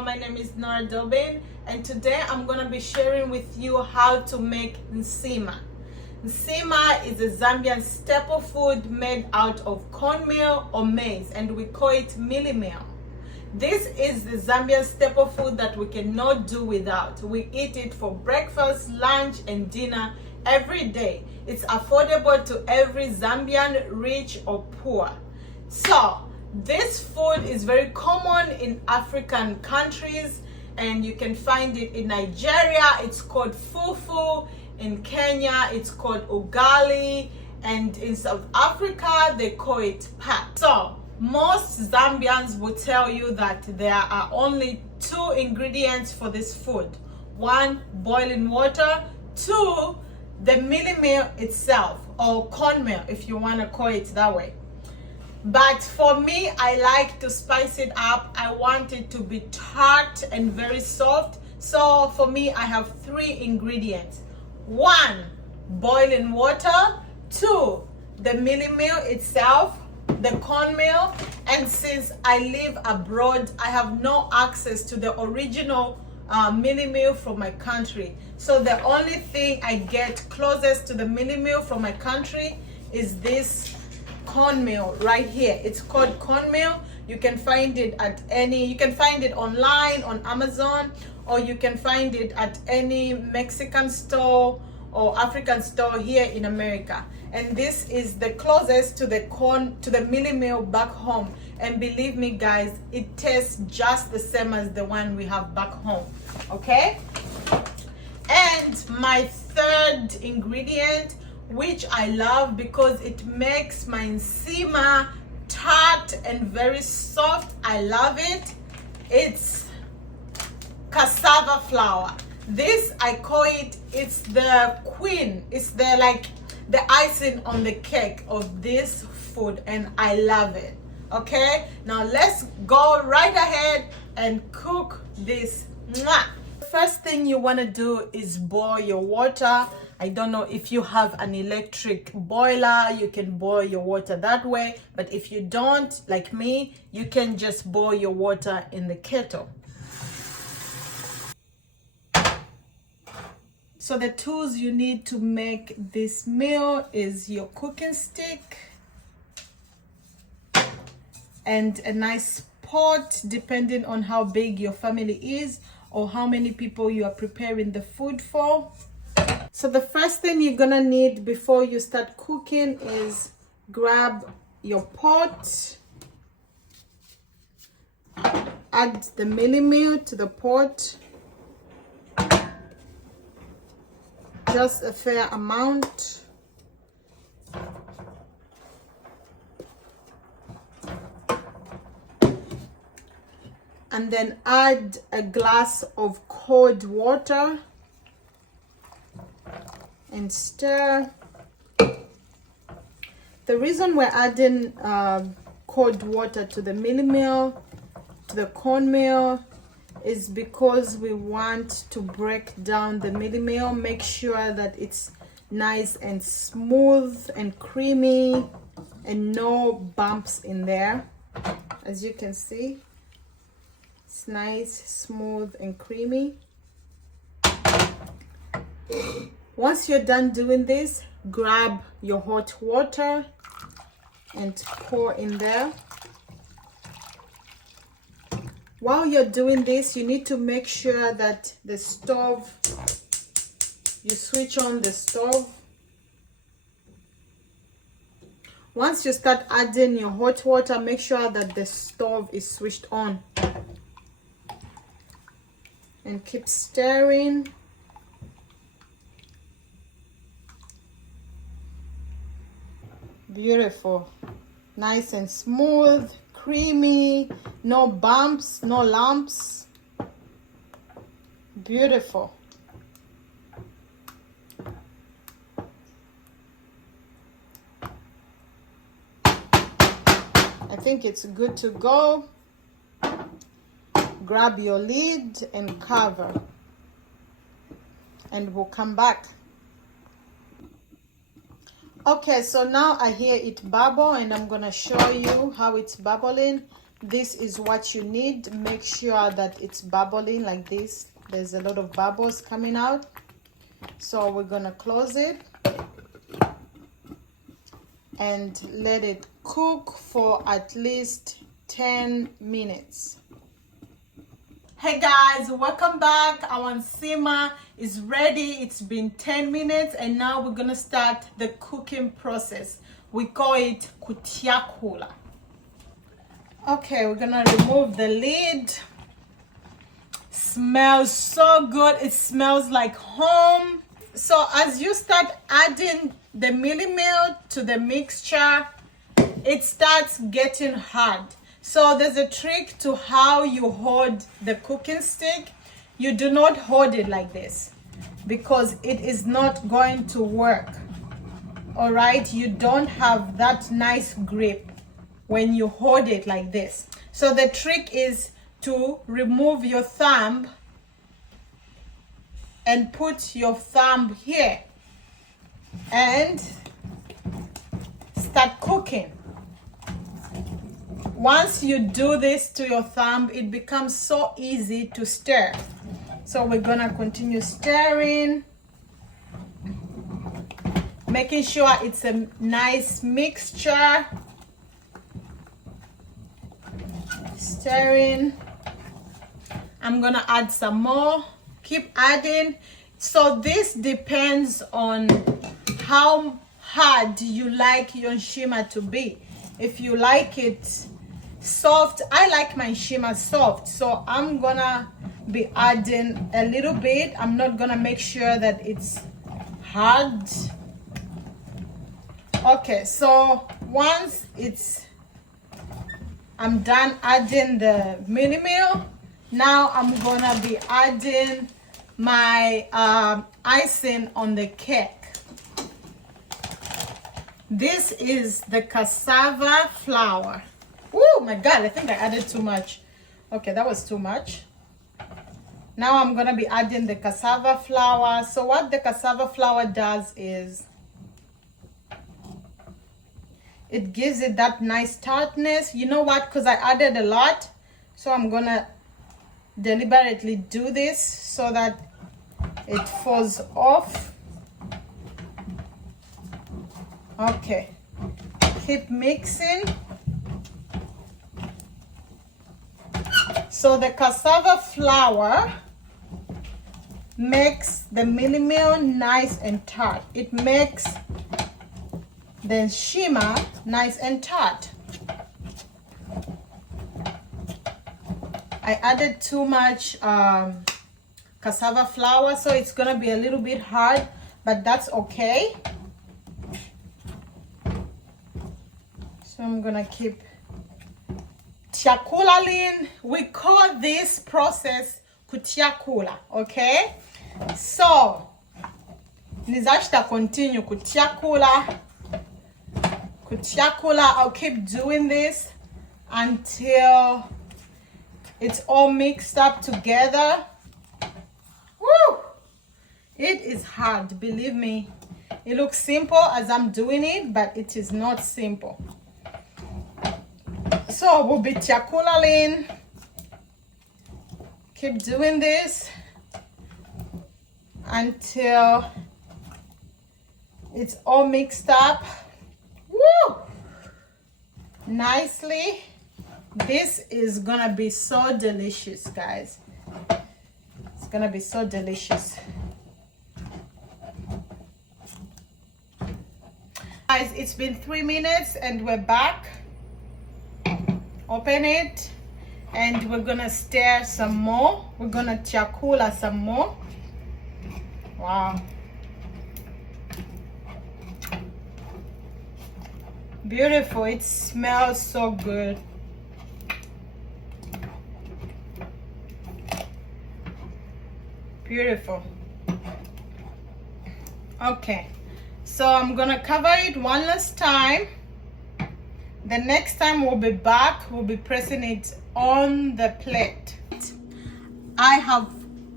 y'all, my name is Nora-bodyrockzambia, and today I'm gonna be sharing with you how to make Nshima. Nshima is a Zambian staple food made out of cornmeal or maize, and we call it mealie meal. This is the Zambian staple food that we cannot do without. We eat it for breakfast, lunch, and dinner every day. It's affordable to every Zambian, rich or poor. So this food is very common in African countries, and you can find it in Nigeria. It's called fufu. In Kenya, it's called ugali. And in South Africa, they call it pap. So most Zambians will tell you that there are only two ingredients for this food. One, boiling water. Two, the mealie meal itself, or cornmeal if you want to call it that way. But for me, I like to spice it up. I want it to be tart and very soft. So for me, I have three ingredients. One, boiling water. Two, the mealie meal itself, the cornmeal. And since I live abroad, I have no access to the original mealie meal from my country. So the only thing I get closest to the mealie meal from my country is this cornmeal right here. It's called cornmeal. You can find it at you can find it online on Amazon, or you can find it at any Mexican store or African store here in America. And this is the closest to the mealie meal back home. And believe me guys, it tastes just the same as the one we have back home. Okay? And my third ingredient, which I love because it makes my Nshima tart and very soft. I love it. It's cassava flour. This, I call it, it's the queen. It's the icing on the cake of this food, and I love it. Okay, now let's go right ahead and cook this. Mwah! First thing you want to do is boil your water. I don't know if you have an electric boiler, you can boil your water that way. But if you don't, like me, you can just boil your water in the kettle. So the tools you need to make this meal is your cooking stick and a nice pot, depending on how big your family is or how many people you are preparing the food for. So the first thing you're gonna need before you start cooking is grab your pot, add the mealie meal to the pot, just a fair amount. And then add a glass of cold water and stir. The reason we're adding cold water to the mealie meal, to the cornmeal, is because we want to break down the mealie meal, make sure that it's nice and smooth and creamy and no bumps in there. As you can see, it's nice, smooth and creamy. Once you're done doing this, grab your hot water and pour in there. While you're doing this, you need to make sure that the stove, you switch on the stove. Once you start adding your hot water, make sure that the stove is switched on. And keep stirring. Beautiful. Nice and smooth, creamy, no bumps, no lumps. Beautiful. I think it's good to go. Grab your lid and cover, and we'll come back. Okay, so now I hear it bubble, and I'm gonna show you how it's bubbling. This is what you need. Make sure that it's bubbling like this. There's a lot of bubbles coming out. So we're gonna close it and let it cook for at least 10 minutes. Hey guys, welcome back. Our Nshima is ready. It's been 10 minutes and now we're gonna start the cooking process. We call it kutyakula. Okay, we're gonna remove the lid. Smells so good. It smells like home. So as you start adding the meal to the mixture, it starts getting hard. So there's a trick to how you hold the cooking stick. You do not hold it like this because it is not going to work. All right, you don't have that nice grip when you hold it like this. So the trick is to remove your thumb and put your thumb here and start cooking. Once you do this to your thumb, it becomes so easy to stir. So we're gonna continue stirring, making sure it's a nice mixture. Stirring. I'm gonna add some more. Keep adding. So this depends on how hard you like your Nshima to be. If you like it soft, I like my Nshima soft, so I'm gonna be adding a little bit. I'm not gonna make sure that it's hard. Okay, so once I'm done adding the mini meal, now I'm gonna be adding my icing on the cake. This is the cassava flour. Oh my God, I think I added too much. Okay, that was too much. Now I'm gonna be adding the cassava flour. So what the cassava flour does is it gives it that nice tartness. You know what? Because I added a lot, so I'm gonna deliberately do this so that it falls off. Okay, keep mixing. So the cassava flour makes the mini meal nice and tart. It makes the Nshima nice and tart. I added too much cassava flour, so it's gonna be a little bit hard, but that's okay. So I'm gonna keep tyakula. We call this process kutyakula, okay? So nizashita continue kutyakula. I'll keep doing this until it's all mixed up together. Woo! It is hard, believe me. It looks simple as I'm doing it, but it is not simple. So we'll be tyakula. Keep doing this until it's all mixed up. Woo! Nicely. This is gonna be so delicious, guys. It's gonna be so delicious. Guys, it's been 3 minutes and we're back. Open it and we're gonna stir some more. We're gonna tyakula some more. Wow. Beautiful. It smells so good. Beautiful. Okay, so I'm gonna cover it one last time. The next time we'll be back, we'll be pressing it on the plate. I have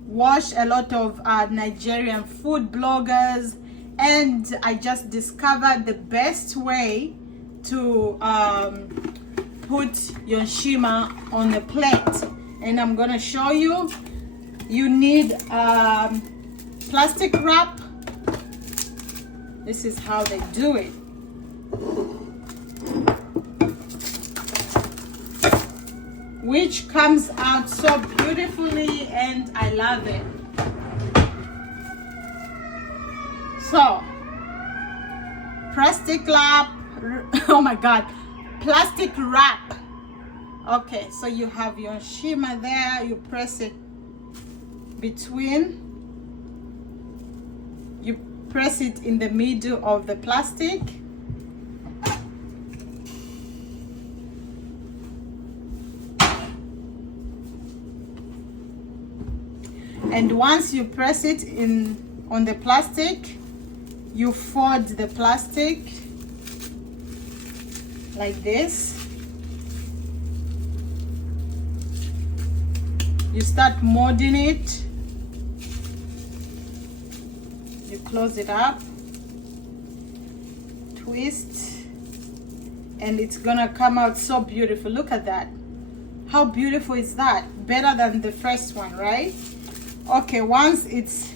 watched a lot of Nigerian food bloggers, and I just discovered the best way to put your Nshima on the plate. And I'm gonna show you. You need plastic wrap. This is how they do it. Which comes out so beautifully, and I love it. So, plastic wrap, oh my God, plastic wrap. Okay, so you have your Nshima there, you press it between, you press it in the middle of the plastic. And once you press it in on the plastic, you fold the plastic like this. You start molding it. You close it up, twist, and it's gonna come out so beautiful. Look at that. How beautiful is that? Better than the first one, right? Okay, once it's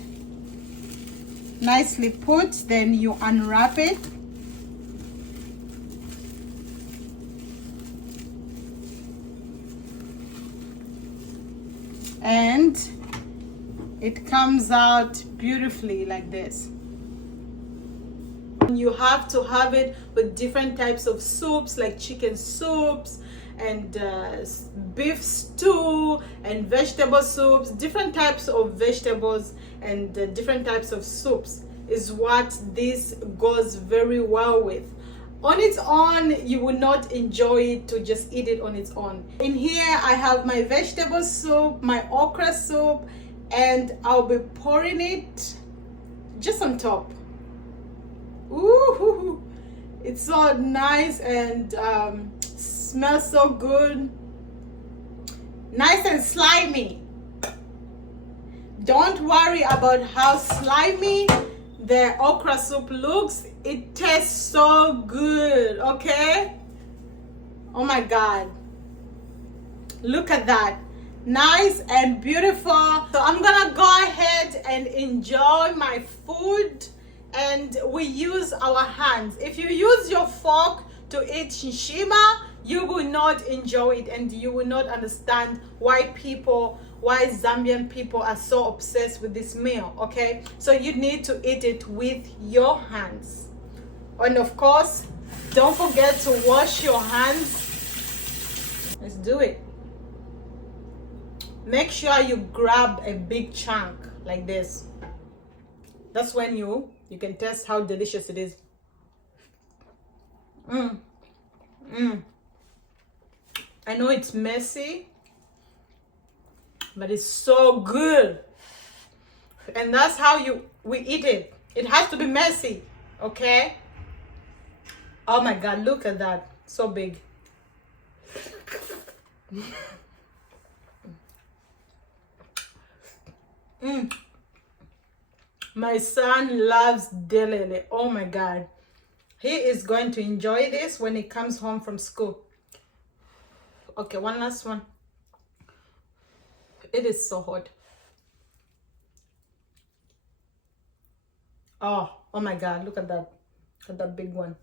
nicely put, then you unwrap it. And it comes out beautifully like this. You have to have it with different types of soups, like chicken soups and beef stew and vegetable soups. Different types of vegetables and different types of soups is what this goes very well with. On its own, you will not enjoy it to just eat it on its own. In here, I have my vegetable soup, my okra soup, and I'll be pouring it just on top. Ooh, it's so nice and smells so good. Nice and slimy. Don't worry about how slimy the okra soup looks. It tastes so good, okay? Oh my God. Look at that. Nice and beautiful. So I'm gonna go ahead and enjoy my food. And we use our hands. If you use your fork to eat Nshima, you will not enjoy it, and you will not understand why Zambian people are so obsessed with this meal, okay? So you need to eat it with your hands. And of course, don't forget to wash your hands. Let's do it. Make sure you grab a big chunk like this. That's when you can taste how delicious it is. I know it's messy, but it's so good. And that's how we eat it. It has to be messy, okay? Oh my God, look at that. So big. My son loves delele. Oh my God. He is going to enjoy this when he comes home from school. Okay, one last one. It is so hot. Oh my God, look at that. Look at that big one.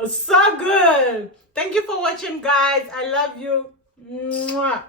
It's so good. Thank you for watching, guys. I love you. Mwah.